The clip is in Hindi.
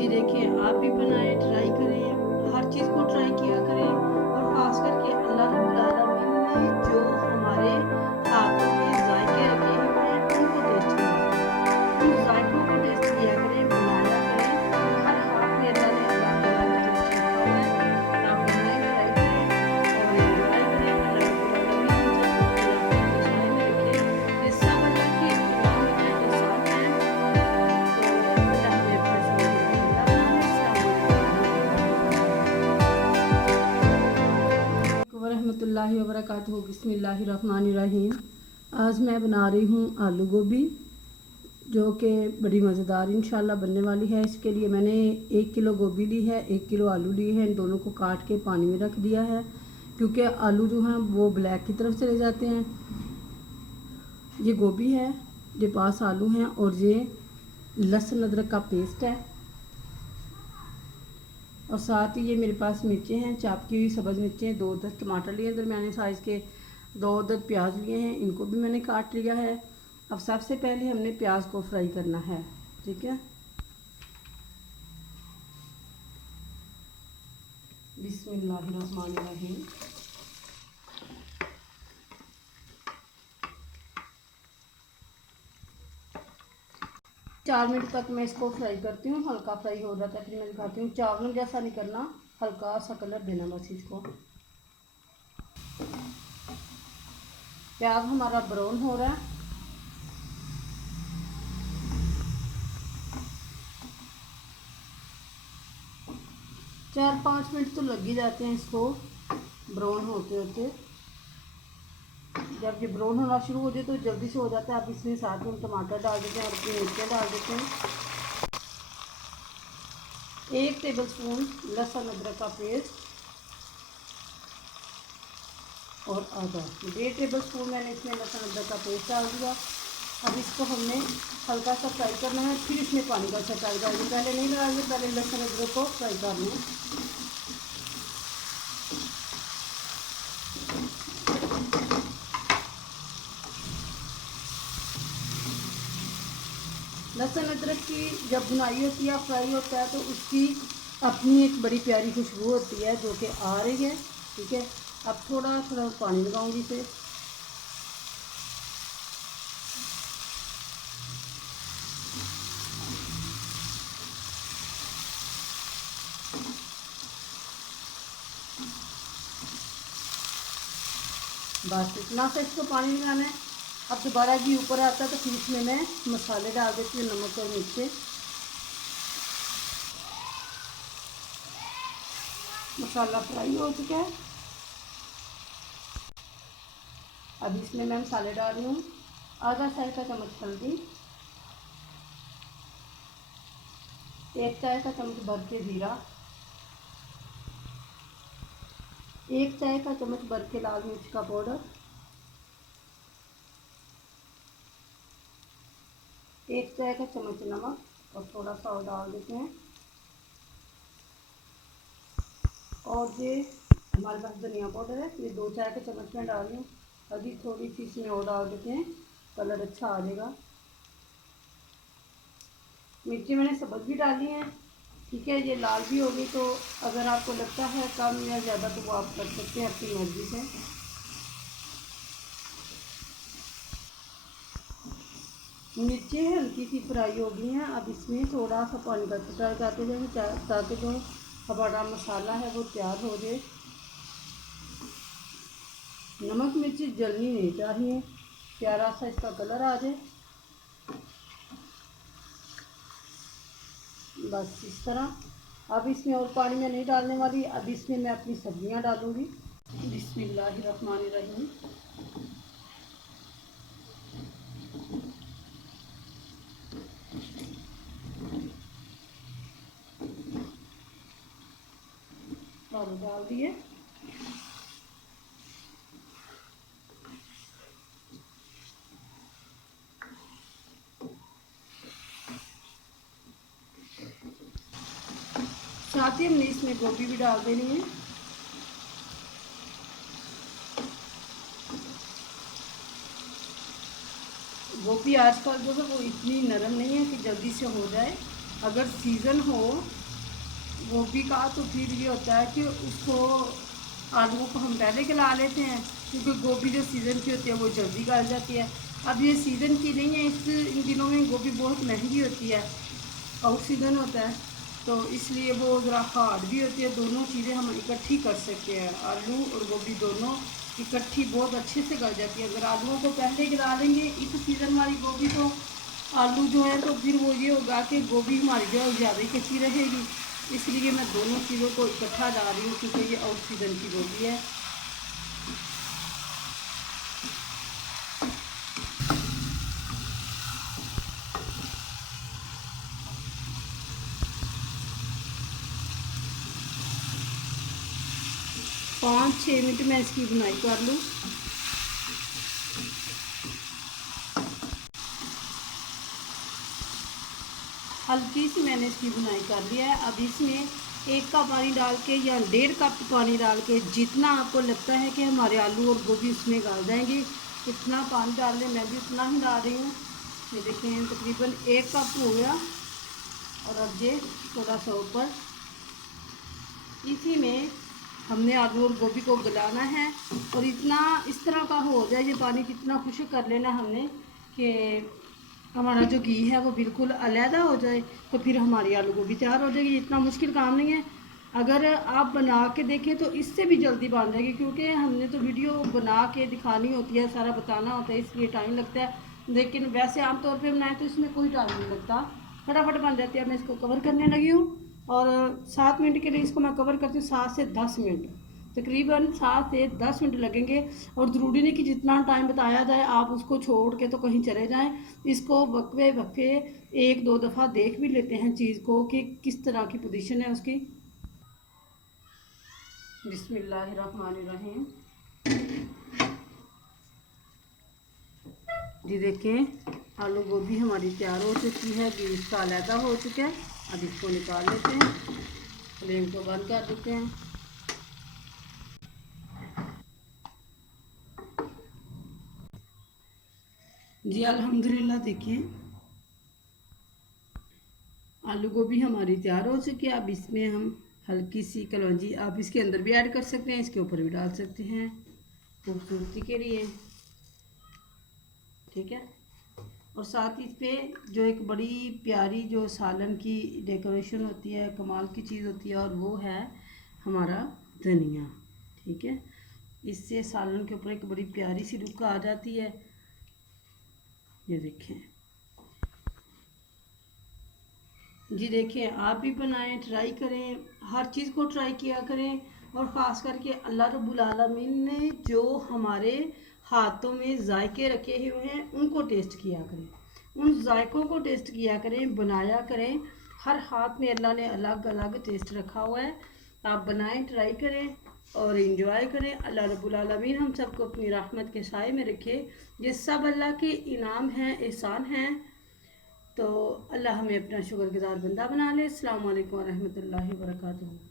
जी देखिए, आप भी बनाएं, ट्राई करें, हर चीज़ को ट्राई किया करें और ख़ास करके अल्लाह रब्बुल आलमीन ने जो हमारे हाथों में जायके रखे हुए हैं उनको टेस्ट किया करें, उन जायकों को टेस्ट किया करें, बनाया करें। हर हाथ में अल्लाह ने अलग अलग टेस्ट रखा हुआ है। आप बनाएं, ट्राई करें और एंजॉय करें। अल्लाह रब्बुल आलमीन इन सबको अपनी रहमत की छाया में रखे। ये सब अल्लाह की इनाम है, एहसान है। तो अल्लाह हमें अपना ज़िंदगी का बंदा बनाए। अस्सलाम वालेकुम वरहमतुल्लाहि वबरकातुहू। बिस्मिल्लाहिर्रहमानिर्रहीम। आज मैं बना रही हूँ आलू गोभी, जो कि बड़ी मज़ेदार इंशाल्लाह बनने वाली है। इसके लिए मैंने 1 किलो गोभी ली है, 1 किलो आलू लिए हैं। इन दोनों को काट के पानी में रख दिया है, क्योंकि आलू जो हैं वो ब्लैक की तरफ चले जाते हैं। ये गोभी है, ये पास आलू हैं और ये लहसुन अदरक का पेस्ट है। और साथ ही ये मेरे पास मिर्चें हैं, चाप की हुई सब्ज़ मिर्चें, 2 अदद टमाटर लिए दरमियाने साइज़ के, 2 अदद प्याज लिए हैं, इनको भी मैंने काट लिया है। अब सबसे पहले हमने प्याज को फ्राई करना है, ठीक है। बिस्मिल्लाहिर्रहमानिर्रहीम। 4 मिनट तक मैं इसको फ्राई करती हूँ। हल्का फ्राई हो जाता है फिर मैं दिखाती हूँ। चावलों जैसा नहीं करना, हल्का सा कलर देना बस इसको। प्याज हमारा ब्राउन हो रहा है। चार 5 मिनट तो लग ही जाते हैं इसको ब्राउन होते होते। जब ये ब्राउन होना शुरू हो जाए तो जल्दी से हो जाता है। आप इसमें साथ में टमाटर डाल देते हैं और अपनी मिर्चें डाल देते हैं। 1 टेबलस्पून लहसुन अदरक का पेस्ट और आधा 1.5 टेबलस्पून मैंने इसमें लहसुन अदरक का पेस्ट डाल दिया। अब इसको हमने हल्का सा फ्राई करना है, फिर इसमें पानी का छटाई डालेंगे। पहले नहीं डालेंगे, पहले लहसुन अदरक को फ्राई करना है। लहसुन अदरक की जब बुनाई होती है, फ्राई होता है, तो उसकी अपनी एक बड़ी प्यारी खुशबू होती है जो कि आ रही है, ठीक है। अब थोड़ा थोड़ा पानी लगाऊंगी इसे। बस इतना सा इसको पानी लगाना है। अब दोबारा घी ऊपर आता है तो फिर इसमें मैं मसाले डाल देती हूँ, नमक और मिर्ची। मसाला फ्राई हो चुका है। अब इसमें मैं मसाले डाल रही हूँ। आधा चाय का चम्मच हल्दी, 1 चाय का चम्मच भर के जीरा, 1 चाय का चम्मच भर के लाल मिर्च का पाउडर, 1 चाय का चम्मच नमक और थोड़ा सा और डाल देते हैं। और ये हमारे पास धनिया पाउडर है, ये 2 चाय के चम्मच में डाल रही हूँ। हल्दी थोड़ी सी इसमें और डाल देते हैं, कलर अच्छा आ जाएगा। मिर्ची मैंने सब्ज़ भी डाली है, ठीक है। ये लाल भी होगी, तो अगर आपको लगता है कम या ज़्यादा तो वो आप कर सकते हैं अपनी मर्ज़ी से। मिर्ची हल्की सी फ्राई हो गई हैं। अब इसमें थोड़ा सा पानी का छटाई करते जाएंगे ताकि जो हमारा मसाला है वो तैयार हो जाए। नमक मिर्ची जलनी नहीं चाहिए, प्यारा सा इसका कलर आ जाए, बस इस तरह। अब इसमें और पानी में नहीं डालने वाली। अब इसमें मैं अपनी सब्जियां डालूंगी। बिस्मिल्लाहिर्रहमानिर्रहीम। आलू डाल दिए। साथ ही हमने इसमें गोभी भी डाल देनी है। गोभी आजकल जो है वो इतनी नरम नहीं है कि जल्दी से हो जाए, अगर सीज़न हो गोभी का तो फिर ये होता है कि उसको आलूओं को हम पहले गला लेते हैं, क्योंकि गोभी जो सीज़न की होती है वो जल्दी गल जाती है। अब ये सीज़न की नहीं है, इन दिनों में गोभी बहुत महंगी होती है, आउट सीज़न होता है, तो इसलिए वो ज़रा हार्ड भी होती है। दोनों चीज़ें हम इकट्ठी कर सकते हैं, आलू और गोभी दोनों इकट्ठी बहुत अच्छे से गल जाती है। अगर आलूओं को पहले गला लेंगे इस सीज़न वाली गोभी, तो आलू जो है तो फिर वो ये होगा कि गोभी हमारी जो है ज़्यादा ही कच्ची रहेगी। इसलिए मैं दोनों चीज़ों को इकट्ठा डाल रही हूँ, क्योंकि ये आउट सीज़न की गोभी है। पाँच 6 मिनट मैं इसकी बुनाई कर लूँ। हल्की सी मैंने इसकी बुनाई कर लिया है। अब इसमें 1 कप पानी डाल के या 1.5 कप पानी डाल के, जितना आपको लगता है कि हमारे आलू और गोभी उसमें गल जाएंगे इतना पानी डाल लें। मैं भी उतना ही डाल रही हूँ। ये देखें तकरीबन 1 कप हो गया। और अब ये थोड़ा सा ऊपर, इसी में हमने आलू और गोभी को गलाना है। और इतना इस तरह का हो जाए ये पानी, कितना खुश्क कर लेना हमने कि हमारा जो घी है वो बिल्कुल अलहदा हो जाए, तो फिर हमारी आलू गोभी तैयार हो जाएगी। इतना मुश्किल काम नहीं है। अगर आप बना के देखें तो इससे भी जल्दी बन जाएगी, क्योंकि हमने तो वीडियो बना के दिखानी होती है, सारा बताना होता है, इसलिए टाइम लगता है। लेकिन वैसे आमतौर पे बनाए तो इसमें कोई टाइम नहीं लगता, फटाफट बन जाती है। मैं इसको कवर करने लगी हूँ और 7 मिनट के लिए इसको मैं कवर करती हूँ। 7 से 10 मिनट, तकरीबन 7 से 10 मिनट लगेंगे। और ज़रूरी नहीं कि जितना टाइम बताया जाए आप उसको छोड़ के तो कहीं चले जाएं। इसको वक्फे वक्फे 1-2 दफ़ा देख भी लेते हैं चीज़ को कि किस तरह की पोजीशन है उसकी। बिस्मिल्लाहिर्रहमानिर्रहीम। जी देखें आलू गोभी हमारी तैयार हो चुकी है, घी इसका अलहदा हो चुका है। अब इसको निकाल लेते हैं, फ्लेम को बंद कर देते हैं। जी अल्हम्दुलिल्लाह देखिए आलू गोभी हमारी तैयार हो चुकी है। अब इसमें हम हल्की सी कलौंजी आप इसके अंदर भी ऐड कर सकते हैं, इसके ऊपर भी डाल सकते हैं खूबसूरती के लिए, ठीक है। और साथ ही इस पर जो एक बड़ी प्यारी जो सालन की डेकोरेशन होती है, कमाल की चीज़ होती है, और वो है हमारा धनिया, ठीक है। इससे सालन के ऊपर एक बड़ी प्यारी सी लुक आ जाती है। ये देखें जी, देखें आप भी बनाएं, ट्राई करें, हर चीज़ को ट्राई किया करें। और ख़ास करके अल्लाह रब्बुल आलमीन ने जो हमारे हाथों में जायके रखे हुए हैं उनको टेस्ट किया करें, उन जायकों को टेस्ट किया करें, बनाया करें। हर हाथ में अल्लाह ने अलग अलग टेस्ट रखा हुआ है। आप बनाएं, ट्राई करें और इन्जॉय करें। अल्लाह रब्बुल आलमीन हम सबको अपनी रहमत के साए में रखे। ये सब अल्लाह के इनाम हैं, एहसान हैं। तो अल्लाह हमें अपना शुक्रगुज़ार बंदा बना ले। अस्सलाम वालेकुम व रहमतुल्लाहि व बरकातुहू।